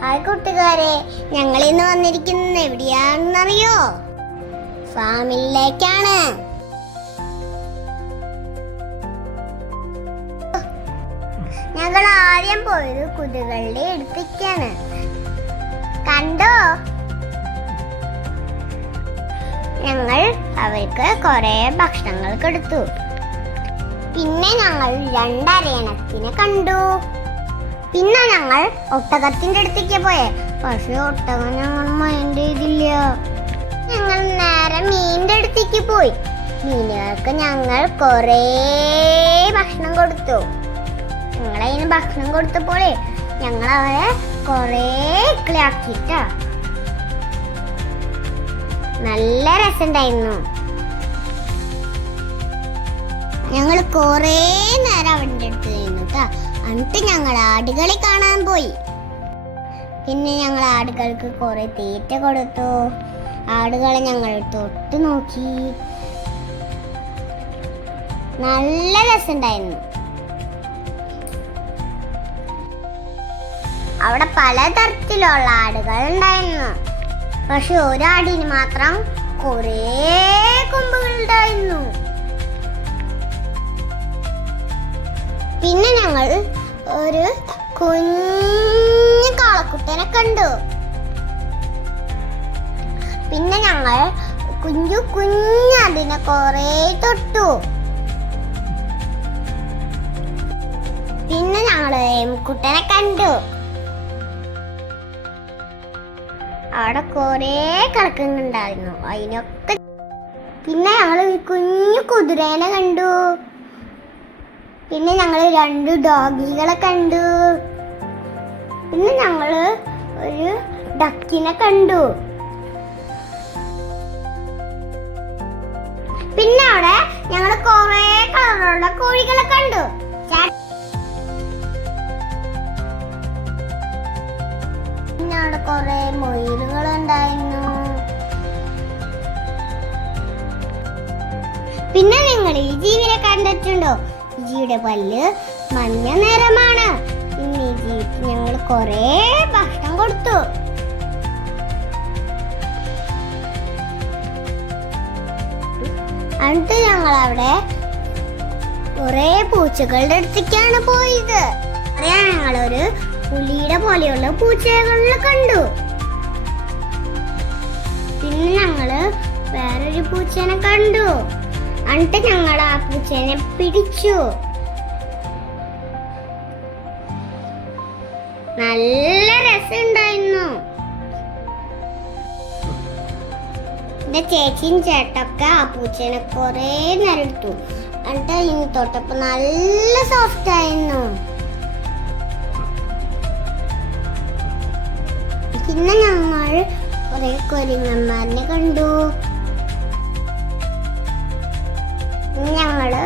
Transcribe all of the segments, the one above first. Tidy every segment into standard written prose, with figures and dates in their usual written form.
Hi കൂട്ടുകാരെ, ഞങ്ങൾ ഇന്ന് വന്നിരിക്കുന്നത് എവിടെയാണെന്നറിയോ? ഫാമിലേക്കാണ്. ഞങ്ങൾ ആദ്യം പോയത് കുതിരകളുടെ അടുത്തേക്കാണ്. കണ്ടോ? ഞങ്ങൾ അവർക്ക് കുറെ ഭക്ഷണങ്ങൾ കൊടുത്തു. പിന്നെ ഞങ്ങൾ രണ്ടരയണത്തിനെ കണ്ടു. പിന്നെ ഞങ്ങൾ ഒട്ടകത്തിന്റെ അടുത്തേക്ക് പോയെ, പക്ഷെ ഒട്ടകം ഞങ്ങൾ മൈൻഡ് ചെയ്തില്ല. ഞങ്ങൾ നേരെ മീനിന്റെ അടുത്തേക്ക് പോയി. മീനുകൾക്ക് ഞങ്ങൾ കൊറേ ഭക്ഷണം കൊടുത്തു. ഞങ്ങളതിന് ഭക്ഷണം കൊടുത്തപ്പോഴേ ഞങ്ങൾ അവരെ കൊറേ ഇക്കളിയാക്കിട്ടാ. നല്ല രസമുണ്ടായിരുന്നു. ഞങ്ങൾ കൊറേ നേരം അവന്റെ അടുത്ത് നിന്നു കേട്ടാ. എന്നിട്ട് ഞങ്ങൾ ആടുകളെ കാണാൻ പോയി. പിന്നെ ഞങ്ങൾ ആടുകൾക്ക് കുറെ തീറ്റ കൊടുത്തു. ആടുകളെ ഞങ്ങൾ തൊട്ട് നോക്കി. നല്ല രസമുണ്ടായിരുന്നു. അവിടെ പലതരത്തിലുള്ള ആടുകൾ ഉണ്ടായിരുന്നു. പക്ഷെ ഒരാടിന് മാത്രം കുറേ കൊമ്പുകൾ ഉണ്ടായിരുന്നു. പിന്നെ ഞങ്ങൾ ഒരു കുഞ്ഞു കാളക്കുട്ടനെ കണ്ടു. പിന്നെ ഞങ്ങൾ അതിനെ കൊറേ തൊട്ടു. പിന്നെ ഞങ്ങൾ എംകുട്ടനെ കണ്ടു. അവിടെ കൊറേ കിടക്കുന്നുണ്ടായിരുന്നു അതിനൊക്കെ. പിന്നെ ഞങ്ങൾ കുഞ്ഞു കുതിരേനെ കണ്ടു. പിന്നെ ഞങ്ങൾ 2 ഡോഗികളെ കണ്ടു. പിന്നെ ഞങ്ങൾ ഒരു ഡക്കിനെ കണ്ടു. പിന്നെ അവിടെ ഞങ്ങൾ കുറെ കളറുള്ള കോഴികളെ കണ്ടു. പിന്നെ അവിടെ കുറെ മൊയിലുകൾ ഉണ്ടായിരുന്നു. പിന്നെ നിങ്ങൾ ഈ ജീവിനെ കണ്ടിട്ടുണ്ടോ? ജിയുടെ പല്ല് മഞ്ഞ നിറമാണ്. പിന്നെ ഈ ജീവിക്ക് ഞങ്ങൾ കൊറേ ഭക്ഷണം കൊടുത്തു. എന്നിട്ട് ഞങ്ങൾ അവിടെ കൊറേ പൂച്ചകളുടെ അടുത്തേക്കാണ് പോയത്. ഞങ്ങളൊരു പുലിയുടെ പോലെയുള്ള പൂച്ചകളെ കണ്ടു. പിന്നെ ഞങ്ങള് വേറൊരു പൂച്ചേനെ കണ്ടു. എന്നിട്ട് ഞങ്ങൾ ആ പൂച്ചേനെ പിടിച്ചു. നല്ല രസമുണ്ടായിരുന്നു. എന്റെ ചേച്ചിയും ചേട്ടൊക്കെ ആ പൂച്ചേനെ കൊറേ നേരം എടുത്തു. എന്നിട്ട് ഇനി തൊട്ടപ്പോ നല്ല സോഫ്റ്റ് ആയിരുന്നു. പിന്നെ ഞങ്ങൾ കുറെ കൊരിങ്ങന്മാരിനെ കണ്ടു. ഞങ്ങള്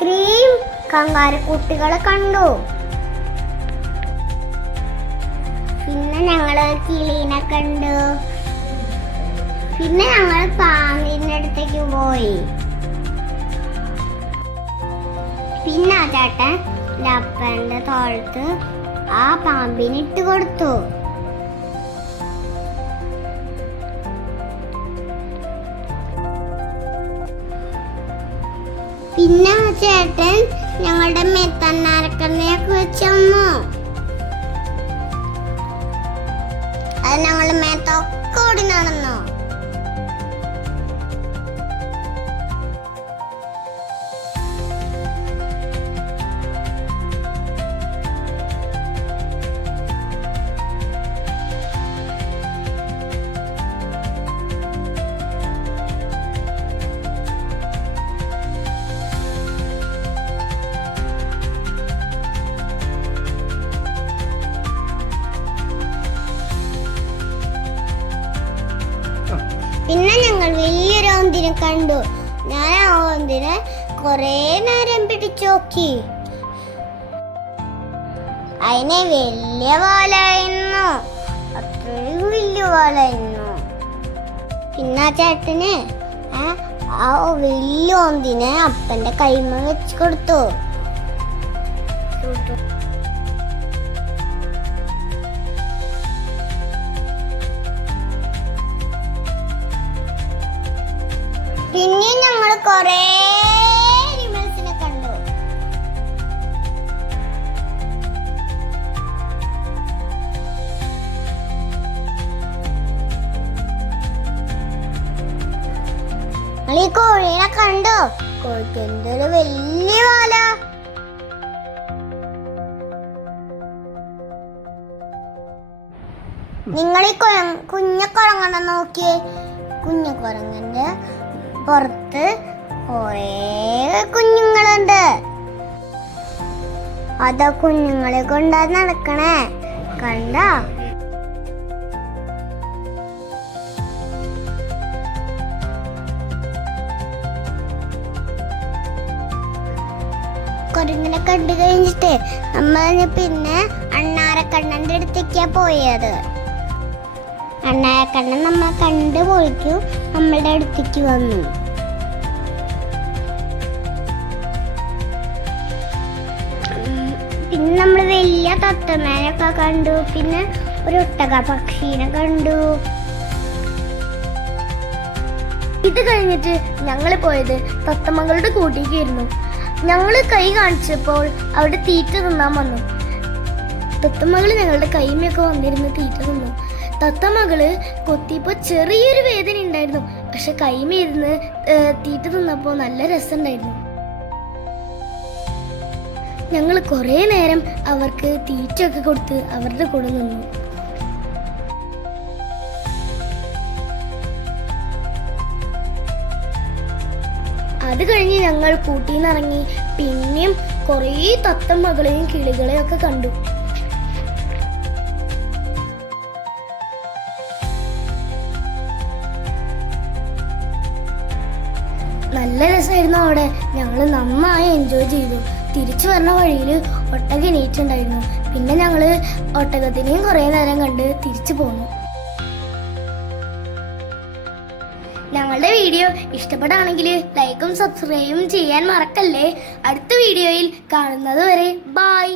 ക്രീം കങ്കാരുക്കുട്ടികളെ കണ്ടു. പിന്നെ ഞങ്ങള് കിളീനെ കണ്ടു. പിന്നെ ഞങ്ങൾ പാമ്പിന്റെ അടുത്തേക്ക് പോയി. പിന്നെ ആ ചേട്ടൻ ലപ്പന്റെ തോളത്ത് ആ പാമ്പിന് ഇട്ട് കൊടുത്തു. പിന്നെ ആ ചേട്ടൻ ഞങ്ങളുടെ മേത്തന്നാരക്കണ്ണയൊക്കെ വെച്ചന്നു. അത് ഞങ്ങളുടെ മേത്തൊക്കെ ഓടി നടന്നു. പിന്നെ ഞങ്ങൾ വലിയൊരു ഓന്തിനെ കണ്ടു. ഞാൻ ആ ഓന്തിനെ കൊറേ നേരം പിടിച്ചു നോക്കി. അതിനെ വലിയ വാലായിരുന്നു. അത്രയും വലിയ വാലായിരുന്നു. പിന്നെ ആ ചേട്ടന് ആ വലിയ ഓന്തിനെ അപ്പന്റെ കൈമ വെച്ച് കൊടുത്തു. കൊറേ അനിമൽസിനെ കണ്ടു. നിങ്ങൾ ഈ കോഴീനെ കണ്ടോ? കോഴിക്ക് എന്തൊരു വലിയ വാല. നിങ്ങൾ ഈ കുഞ്ഞക്കുരങ്ങനെ നോക്കിയേ. കുഞ്ഞക്കുരങ്ങന്റെ പുറത്ത് കുറേ കുഞ്ഞുങ്ങളുണ്ട്. അതാ കുഞ്ഞുങ്ങളെ കൊണ്ടാ നടക്കണേ, കണ്ടോ? കുരങ്ങനെ കണ്ടു കഴിഞ്ഞിട്ട് നമ്മൾ പിന്നെ അണ്ണാരക്കണ്ണന്റെ അടുത്തേക്കാ പോയത്. അണ്ണാരക്കണ്ണൻ നമ്മൾ കണ്ടു പോയിക്കു നമ്മളുടെ അടുത്തേക്ക് വന്നു. പിന്നെ നമ്മൾ വലിയ തത്തമ്മേനൊക്കെ കണ്ടു. പിന്നെ ഒരു ഒട്ടക പക്ഷീനെ കണ്ടു. ഇത് കഴിഞ്ഞിട്ട് ഞങ്ങൾ പോയത് തത്തമ്മകളുടെ കൂട്ടിക്കായിരുന്നു. ഞങ്ങള് കൈ കാണിച്ചപ്പോൾ അവിടെ തീറ്റ തിന്നാൻ വന്നു. തത്തമ്മകള് ഞങ്ങളുടെ കൈമയൊക്കെ വന്നിരുന്ന് തീറ്റ തിന്നു. തത്തമ്മകള് കൊത്തിയപ്പോ ചെറിയൊരു വേദന ഉണ്ടായിരുന്നു. പക്ഷെ കൈമയിരുന്ന് തീറ്റ തിന്നപ്പോ നല്ല രസമുണ്ടായിരുന്നു. ഞങ്ങൾ കുറെ നേരം അവർക്ക് തീറ്റയൊക്കെ കൊടുത്ത് അവരുടെ കൂടെ നിന്നു. അത് കഴിഞ്ഞ് ഞങ്ങൾ കൂട്ടിന്നിറങ്ങി പിന്നെയും കുറേ തത്തമ്മകളെയും കിളികളെയും ഒക്കെ കണ്ടു. നല്ല രസമായിരുന്നു അവിടെ. ഞങ്ങൾ നന്നായി എൻജോയ് ചെയ്തു. തിരിച്ചു വരുന്ന വഴിയിൽ ഒട്ടക എണീറ്റുണ്ടായിരുന്നു. പിന്നെ ഞങ്ങള് ഒട്ടകത്തിനെയും കുറേ നേരം കണ്ട് തിരിച്ചു പോന്നു. ഞങ്ങളുടെ വീഡിയോ ഇഷ്ടപ്പെടാണെങ്കിൽ ലൈക്കും സബ്സ്ക്രൈബും ചെയ്യാൻ മറക്കല്ലേ. അടുത്ത വീഡിയോയിൽ കാണുന്നത് വരെ ബൈ.